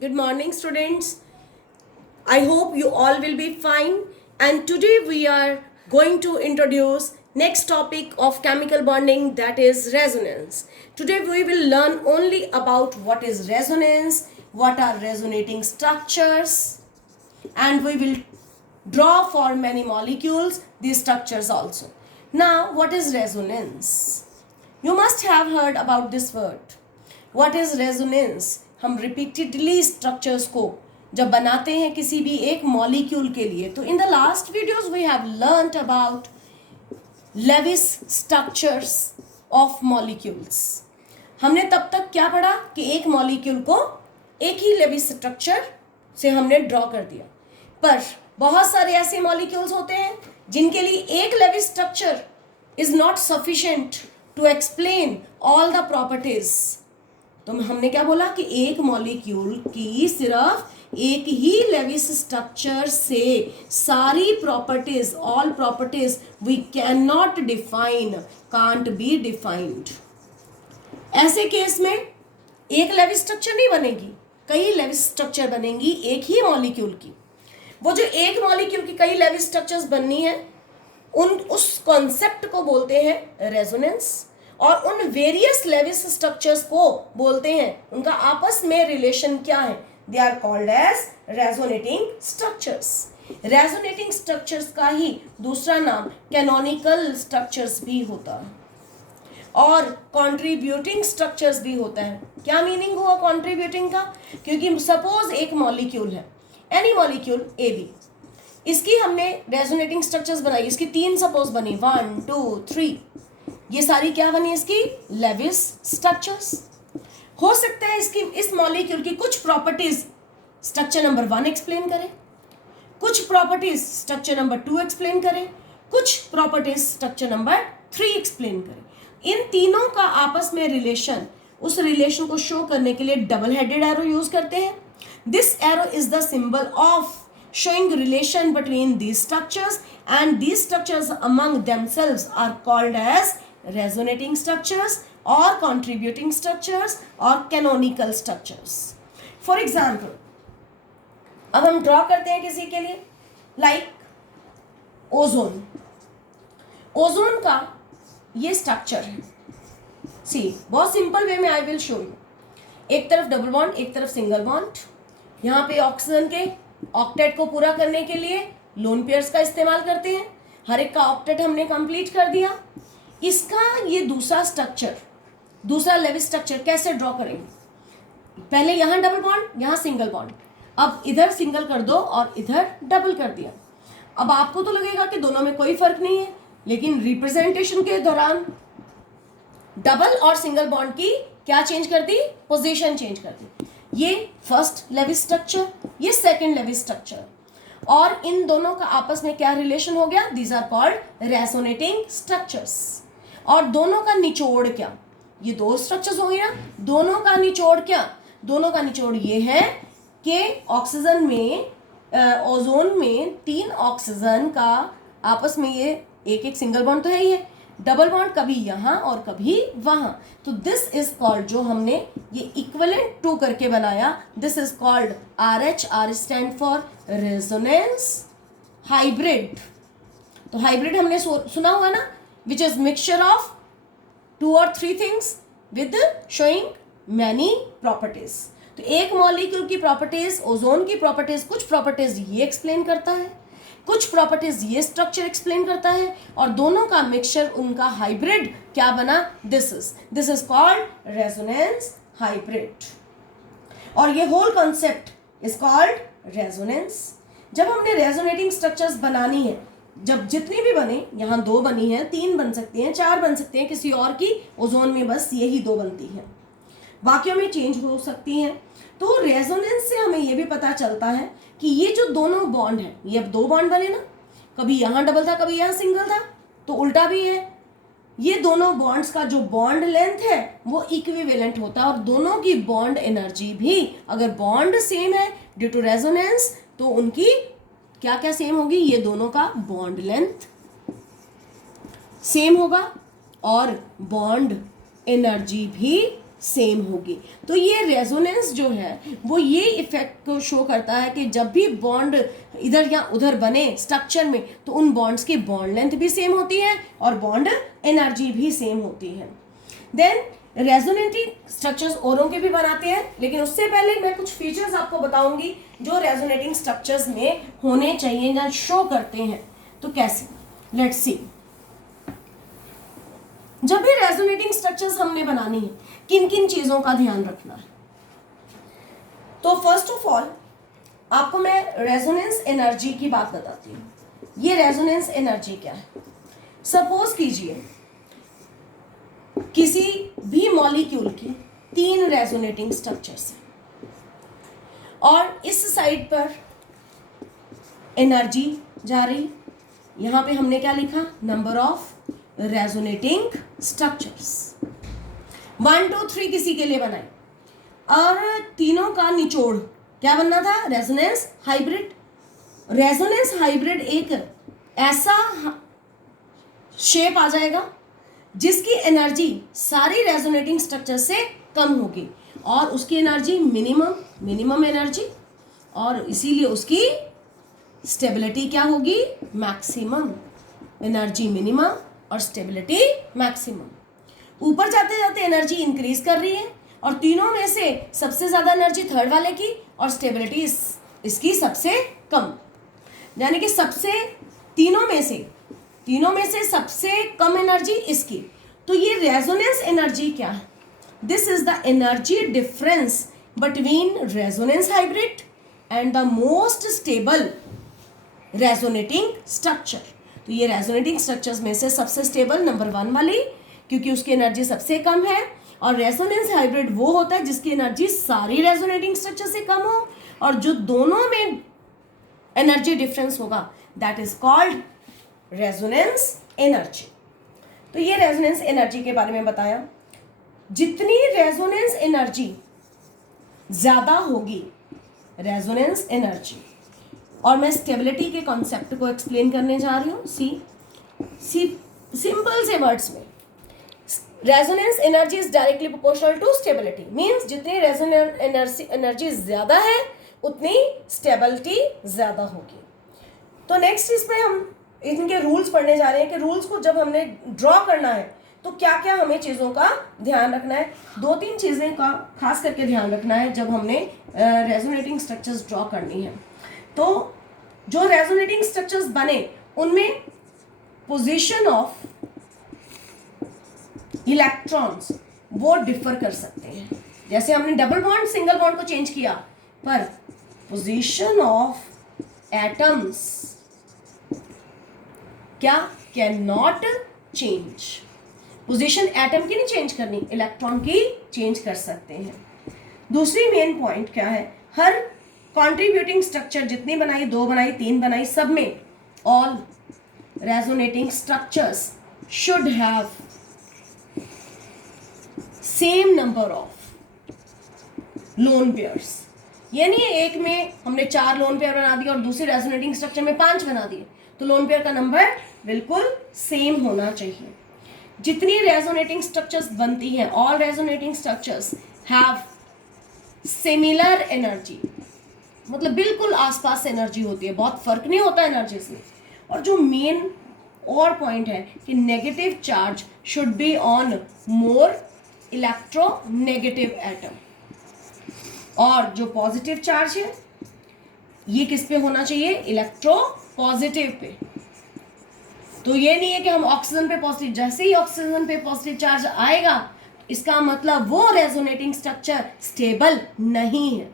Good morning, students. I hope you all will be fine. And today we are going to introduce next topic of chemical bonding, that is resonance. Today we will learn only about what is resonance, what are resonating structures, and we will draw for many molecules these structures also. Now, what is resonance? You must have heard about this word. What is resonance? हम repeatedly structures को जब बनाते हैं किसी भी एक molecule के लिए, तो in the last videos we have learned about Lewis structures of molecules. हमने तब तक क्या पढ़ा कि एक मॉलिक्यूल को एक ही लेविस स्ट्रक्चर से हमने ड्रॉ कर दिया, पर बहुत सारे ऐसे मॉलिक्यूल्स होते हैं जिनके लिए एक Lewis structure is not sufficient to explain all the properties. तो हमने क्या बोला कि एक मॉलिक्यूल की सिर्फ एक ही लेविस स्ट्रक्चर से सारी properties, all properties we can not define, can't be defined. ऐसे केस में एक लेविस स्ट्रक्चर नहीं बनेगी, कई लेविस स्ट्रक्चर बनेंगी एक ही मॉलिक्यूल की. वो जो एक मॉलिक्यूल की कई लेविस स्ट्रक्चर्स बननी है, उस कॉन्सेप्ट को बोलते हैं रेजोनेंस. और उन वेरियस लेविस स्ट्रक्चर्स को बोलते हैं, उनका आपस में रिलेशन क्या है, they are called as resonating structures. Resonating structures का ही दूसरा नाम कैनोनिकल स्ट्रक्चर्स भी होता है और कॉन्ट्रीब्यूटिंग स्ट्रक्चर्स भी होता है. क्या मीनिंग हुआ कॉन्ट्रीब्यूटिंग का? क्योंकि सपोज एक मॉलिक्यूल है, एनी मॉलिक्यूल ए बी, इसकी हमने रेजोनेटिंग स्ट्रक्चर्स बनाई, इसकी 3 सपोज बनी, 1 2 3, ये सारी क्या बनी इसकी लेविस स्ट्रक्चर्स. हो सकता है इसकी इस मॉलिक्यूल की कुछ प्रॉपर्टीज स्ट्रक्चर नंबर 1 एक्सप्लेन करें, कुछ प्रॉपर्टीज स्ट्रक्चर नंबर 2 एक्सप्लेन करें, कुछ प्रॉपर्टीज स्ट्रक्चर नंबर 3 एक्सप्लेन करें. इन तीनों का आपस में रिलेशन, उस रिलेशन को शो करने के लिए डबल हेडेड एरो यूज करते हैं. This arrow is the symbol of showing relation between these structures, and these structures among themselves are called as resonating structures or contributing structures or canonical structures. For example, अब हम draw करते हैं किसी के लिए, like ozone. Ozone का ये structure है. सी, बहुत सिंपल वे में आई विल शो यू. एक तरफ डबल बॉन्ड, एक तरफ सिंगल बॉन्ड. यहाँ पे ऑक्सीजन के ऑक्टेट को पूरा करने के लिए लोन पेयर्स का इस्तेमाल करते हैं. हर एक का ऑक्टेट हमने कंप्लीट कर दिया. इसका ये दूसरा स्ट्रक्चर, दूसरा लेविस स्ट्रक्चर कैसे ड्रॉ करेंगे? पहले यहाँ डबल बॉन्ड, यहाँ सिंगल बॉन्ड, अब इधर सिंगल कर दो और इधर डबल कर दिया. अब आपको तो लगेगा कि दोनों में कोई फर्क नहीं है, लेकिन रिप्रेजेंटेशन के दौरान डबल और सिंगल बॉन्ड की क्या चेंज कर दी? पोजीशन चेंज कर दी. ये फर्स्ट लेविस स्ट्रक्चर, ये सेकंड लेविस स्ट्रक्चर, और इन दोनों का आपस में क्या रिलेशन हो गया? These are called resonating structures. और दोनों का निचोड़ क्या? ये 2 स्ट्रक्चर्स हो गए ना, दोनों का निचोड़ क्या? दोनों का निचोड़ ये है कि ऑक्सीजन में, ओजोन में 3 ऑक्सीजन का आपस में ये एक सिंगल बॉन्ड तो है ही है, डबल बॉन्ड कभी यहाँ और कभी वहाँ. तो दिस इज कॉल्ड, जो हमने ये इक्विवेलेंट टू करके बनाया, this is called RH. R stand for resonance hybrid. तो हाइब्रिड हमने सुना हुआ ना, which is mixture of 2 or 3 things with showing many properties. तो एक मॉलिक्यूल की प्रॉपर्टीज, ओजोन की प्रॉपर्टीज, कुछ प्रॉपर्टीज ये एक्सप्लेन करता है, कुछ प्रॉपर्टीज ये स्ट्रक्चर एक्सप्लेन करता है, और दोनों का मिक्सचर, उनका हाइब्रिड क्या बना? This is called resonance hybrid. और ये whole concept is called resonance. जब हमने रेजोनेटिंग स्ट्रक्चर्स बनानी है, जब जितनी भी बने, यहाँ 2 बनी है, 3 बन सकती हैं, 4 बन सकती हैं, किसी और की ओजोन में बस यही 2 बनती हैं, बाकियों में चेंज हो सकती हैं. तो रेजोनेंस से हमें ये भी पता चलता है कि ये जो दोनों बॉन्ड हैं, ये अब 2 बॉन्ड बने ना, कभी यहाँ डबल था कभी यहाँ सिंगल था, तो उल्टा भी है. ये दोनों बॉन्ड्स का जो बॉन्ड लेंथ है वो इक्विवेलेंट होता है, और दोनों की बॉन्ड एनर्जी भी, अगर बॉन्ड सेम है ड्यू टू रेजोनेंस, तो उनकी क्या क्या सेम होगी? ये दोनों का बॉन्ड लेंथ सेम होगा और बॉन्ड एनर्जी भी सेम होगी। तो ये रेजोनेंस जो है वो ये इफेक्ट को शो करता है कि जब भी बॉन्ड इधर या उधर बने स्ट्रक्चर में तो उन बॉन्ड्स की बॉन्ड लेंथ भी सेम होती है और बॉन्ड एनर्जी भी सेम होती है। देन रेजोनेटिंग स्ट्रक्चर्स औरों के भी बनाते हैं, लेकिन उससे पहले मैं कुछ फीचर्स आपको बताऊंगी जो रेजोनेटिंग स्ट्रक्चर्स में होने चाहिए या शो करते हैं। तो कैसे, लेट्स सी। जब भी रेजोनेटिंग स्ट्रक्चर्स हमने बनानी है किन किन चीजों का ध्यान रखना है? तो फर्स्ट ऑफ ऑल आपको मैं रेजोनेंस एनर्जी की बात बताती हूँ। ये रेजोनेंस एनर्जी क्या है? सपोज कीजिए किसी भी मॉलिक्यूल की 3 रेजोनेटिंग स्ट्रक्चर्स हैं और इस साइड पर एनर्जी जा रही, यहां पे हमने क्या लिखा? नंबर ऑफ रेजोनेटिंग स्ट्रक्चर्स 1 2 3 किसी के लिए बनाई और तीनों का निचोड़ क्या बनना था? Resonance hybrid. रेजोनेंस हाइब्रिड एक ऐसा शेप आ जाएगा जिसकी एनर्जी सारी रेजोनेटिंग स्ट्रक्चर से कम होगी और उसकी एनर्जी मिनिमम एनर्जी, और इसीलिए उसकी स्टेबिलिटी क्या होगी? मैक्सिमम। एनर्जी मिनिमम और स्टेबिलिटी मैक्सिमम। ऊपर जाते जाते एनर्जी इंक्रीज कर रही है और तीनों में से सबसे ज्यादा एनर्जी थर्ड वाले की और स्टेबिलिटी इसकी सबसे कम, यानी कि तीनों में से सबसे कम एनर्जी इसकी। तो ये रेजोनेंस एनर्जी क्या है? This is the energy difference between resonance hybrid and the most stable resonating structure. तो ये रेजोनेटिंग स्ट्रक्चर्स में से सबसे स्टेबल नंबर 1 वाली, क्योंकि उसकी एनर्जी सबसे कम है, और रेजोनेंस हाइब्रिड वो होता है जिसकी एनर्जी सारी रेजोनेटिंग स्ट्रक्चर से कम हो और जो दोनों में एनर्जी डिफरेंस होगा that is called resonance energy. तो ये रेजोनेंस एनर्जी के बारे में बताया। जितनी रेजोनेंस एनर्जी ज्यादा होगी रेजोनेंस एनर्जी, और मैं स्टेबिलिटी के कॉन्सेप्ट को एक्सप्लेन करने जा रही हूँ। सिंपल से वर्ड्स में, resonance energy is directly proportional to stability. Means जितनी रेजोनेंस एनर्जी ज्यादा है उतनी स्टेबिलिटी ज्यादा होगी। तो नेक्स्ट इसमें हम इनके रूल्स पढ़ने जा रहे हैं कि रूल्स को जब हमने ड्रॉ करना है तो क्या क्या हमें चीज़ों का ध्यान रखना है। 2-3 चीज़ें का खास करके ध्यान रखना है जब हमने रेजोनेटिंग स्ट्रक्चर्स ड्रॉ करनी है। तो जो रेजोनेटिंग स्ट्रक्चर्स बने उनमें पोजीशन ऑफ इलेक्ट्रॉन्स वो डिफर कर सकते हैं। जैसे हमने डबल बॉन्ड सिंगल बॉन्ड को चेंज किया, पर पोजीशन ऑफ एटम्स क्या can not change. Position atom की नहीं चेंज करनी, इलेक्ट्रॉन की चेंज कर सकते हैं। दूसरी मेन पॉइंट क्या है? हर कंट्रीब्यूटिंग स्ट्रक्चर जितनी बनाई, 2 बनाई, 3 बनाई, सब में all resonating structures should have same number of lone pairs. ये नहीं है एक में हमने 4 लोन पेयर बना दिए और दूसरे रेजोनेटिंग स्ट्रक्चर में 5 बना दिए, तो लोन पेयर का नंबर बिल्कुल सेम होना चाहिए। जितनी रेजोनेटिंग स्ट्रक्चर्स बनती हैं, all resonating structures have similar energy, मतलब बिल्कुल आसपास एनर्जी होती है, बहुत फर्क नहीं होता एनर्जी से। और जो मेन और पॉइंट है कि negative charge should be on more electronegative atom, और जो पॉजिटिव चार्ज है ये किस पे होना चाहिए? Electro positive pay. तो ये नहीं है कि हम ऑक्सीजन पे पॉजिटिव, जैसे ही ऑक्सीजन पे पॉजिटिव चार्ज आएगा इसका मतलब वो रेजोनेटिंग स्ट्रक्चर स्टेबल नहीं है।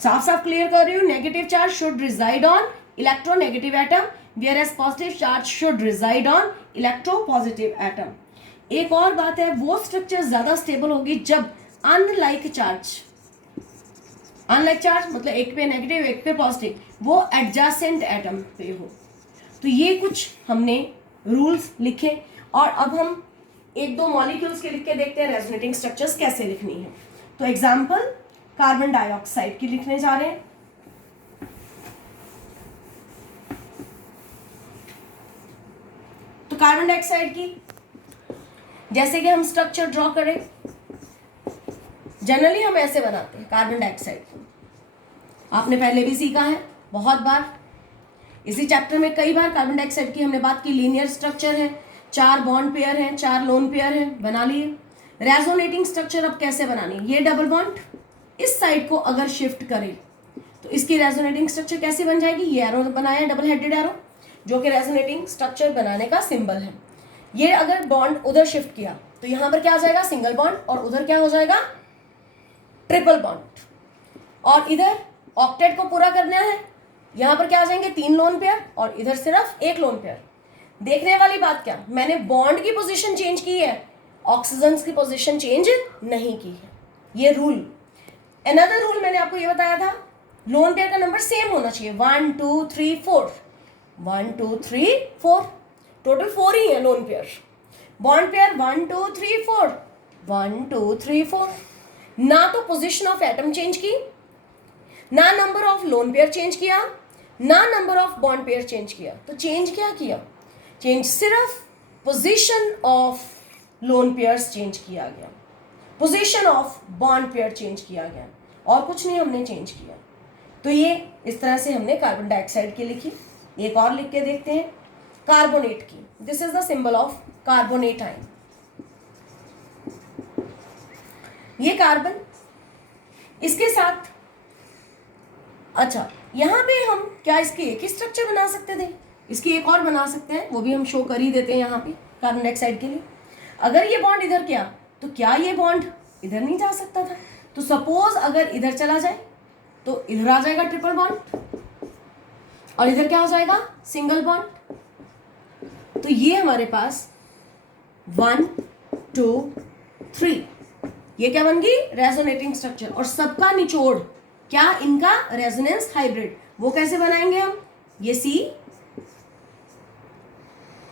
साफ साफ क्लियर कर रही हूँ। Negative charge should reside on electronegative atom, whereas positive charge should reside on electropositive atom. एक और बात है, वो स्ट्रक्चर ज्यादा स्टेबल होगी जब अनलाइक चार्ज मतलब एक पे नेगेटिव एक पे पॉजिटिव, वो एडजेसेंट एटम पे हो। तो ये कुछ हमने रूल्स लिखे, और अब हम 1-2 मॉलिक्यूल्स के लिख के देखते हैं रेजोनेटिंग स्ट्रक्चर्स कैसे लिखनी है। तो एग्जाम्पल, कार्बन डाइऑक्साइड की लिखने जा रहे हैं। तो कार्बन डाइऑक्साइड की जैसे कि हम स्ट्रक्चर ड्रॉ करें, जनरली हम ऐसे बनाते हैं कार्बन डाइऑक्साइड को, आपने पहले भी सीखा है बहुत बार, इसी चैप्टर में कई बार कार्बन डाइऑक्साइड की हमने बात की। लीनियर स्ट्रक्चर है, 4 बॉन्ड पेयर हैं, 4 लोन पेयर हैं, बना लिए। रेजोनेटिंग स्ट्रक्चर अब कैसे बनानी, ये डबल बॉन्ड इस साइड को अगर शिफ्ट करें तो इसकी रेजोनेटिंग स्ट्रक्चर कैसे बन जाएगी, ये एरो बनाया डबल हेडेड एरो, जो कि रेजोनेटिंग स्ट्रक्चर बनाने का सिंबल है। ये अगर बॉन्ड उधर शिफ्ट किया तो यहां पर क्या आ जाएगा, सिंगल बॉन्ड, और उधर क्या हो जाएगा, ट्रिपल बॉन्ड। और इधर ऑक्टेट को पूरा करना है, यहां पर क्या आ जाएंगे, 3 लोन पेयर और इधर सिर्फ 1 लोन पेयर। देखने वाली बात क्या, मैंने बॉन्ड की पोजीशन चेंज की है, ऑक्सीजन की पोजीशन चेंज नहीं की है, ये रूल। अनदर रूल मैंने आपको ये बताया था, लोन पेयर का नंबर सेम होना चाहिए, 1 2 3 4, 1 2 3 4, टोटल 4 ही है लोन पेयर। Bond pair 1 2 3 4, 1 2 3 4। ना तो पोजीशन ऑफ एटम चेंज की, ना number of lone pair change किया, ना number of bond pair change किया। तो चेंज क्या किया, चेंज सिर्फ position of lone pairs change किया गया, position of bond pair change किया गया, और कुछ नहीं हमने चेंज किया। तो ये इस तरह से हमने कार्बन डाइऑक्साइड की लिखी। एक और लिख के देखते हैं कार्बोनेट की, this is the symbol of carbonate ion. ये कार्बन, इसके साथ, अच्छा यहां पे हम क्या इसके एक ही स्ट्रक्चर बना सकते थे, इसकी एक और बना सकते हैं, वो भी हम शो कर ही देते हैं यहाँ पे कार्बन डाइऑक्साइड के लिए। अगर ये बॉन्ड इधर किया तो क्या ये बॉन्ड इधर नहीं जा सकता था, तो सपोज अगर इधर चला जाए तो इधर आ जाएगा ट्रिपल बॉन्ड, और इधर क्या हो जाएगा, सिंगल बॉन्ड। तो ये हमारे पास 1 2 3, ये क्या बन गई, रेजोनेटिंग स्ट्रक्चर। और सबका निचोड़ क्या, इनका रेजोनेंस हाइब्रिड। वो कैसे बनाएंगे हम, ये सी,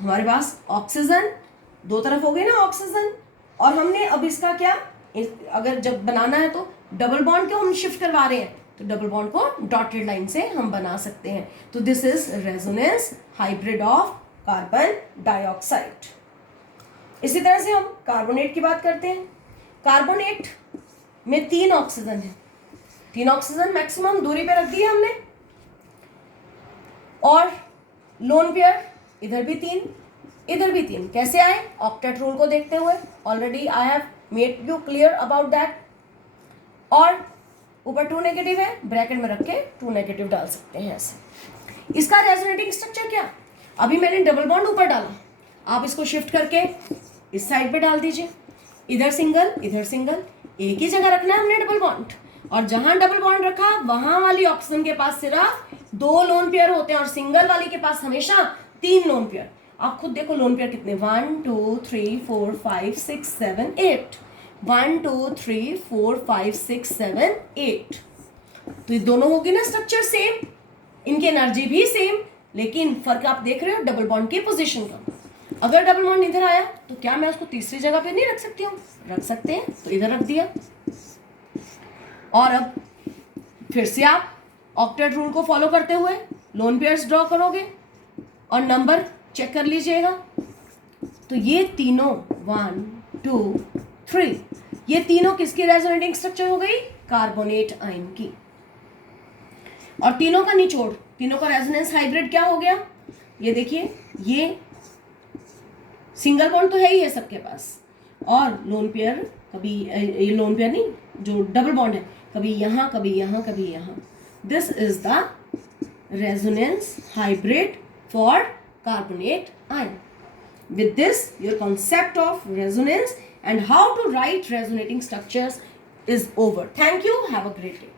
हमारे पास ऑक्सीजन, दो तरफ हो गए ना ऑक्सीजन, और हमने अब इसका क्या, अगर जब बनाना है तो डबल बॉन्ड को हम शिफ्ट करवा रहे हैं, तो डबल बॉन्ड को डॉटेड लाइन से हम बना सकते हैं। तो this is resonance hybrid of carbon dioxide. इसी तरह से हम कार्बोनेट की बात करते हैं। कार्बोनेट में 3 ऑक्सीजन है, 3 ऑक्सीजन मैक्सिमम दूरी पे रख दी है हमने, और लोन पेयर इधर भी 3, इधर भी 3। कैसे आए, ऑक्टेट रूल को देखते हुए, already I have made you clear about that. और ऊपर 2 नेगेटिव है, ब्रैकेट में रख के 2 नेगेटिव डाल सकते हैं ऐसे। इसका रेजोनेटिंग स्ट्रक्चर क्या, अभी मैंने डबल बॉन्ड ऊपर डाला, आप इसको शिफ्ट करके इस साइड पे डाल दीजिए, इधर सिंगल इधर सिंगल, एक ही जगह रखना है हमने डबल बॉन्ड, और जहां डबल बॉन्ड रखा वहां वाली ऑक्सीजन के पास सिर्फ 2 लोन पेयर होते हैं, और सिंगल वाली के पास हमेशा 3 लोन पेयर। आप खुद देखो लोन पेयर कितने, 1 2 3 4 5 6 7 8, 1 2 3 4 5 6 7 8। तो ये दोनों होगी ना स्ट्रक्चर सेम, इनकी एनर्जी भी सेम, लेकिन फर्क आप देख रहे हो डबल बॉन्ड की पोजीशन का। अगर डबल बॉन्ड इधर आया तो क्या मैं उसको तीसरी जगह पे नहीं रख सकती हूँ, रख सकते हैं, तो इधर रख दिया। और अब फिर से आप ऑक्टेट रूल को फॉलो करते हुए लोन पेयर्स ड्रॉ करोगे और नंबर चेक कर लीजिएगा। तो ये तीनों 1 2 3, ये तीनों किसकी रेजोनेटिंग स्ट्रक्चर हो गई, कार्बोनेट आयन की। और तीनों का निचोड़, तीनों का रेजोनेंस हाइब्रिड क्या हो गया, ये देखिए, ये सिंगल बॉन्ड तो है ही है सबके पास, और लोन पेयर कभी, ये लोन पेयर नहीं, जो डबल बॉन्ड है, कभी यहाँ कभी यहाँ कभी यहाँ। This is the resonance hybrid for carbonate ion. With this, your concept of resonance and how to write resonating structures is over. Thank you. Have a great day.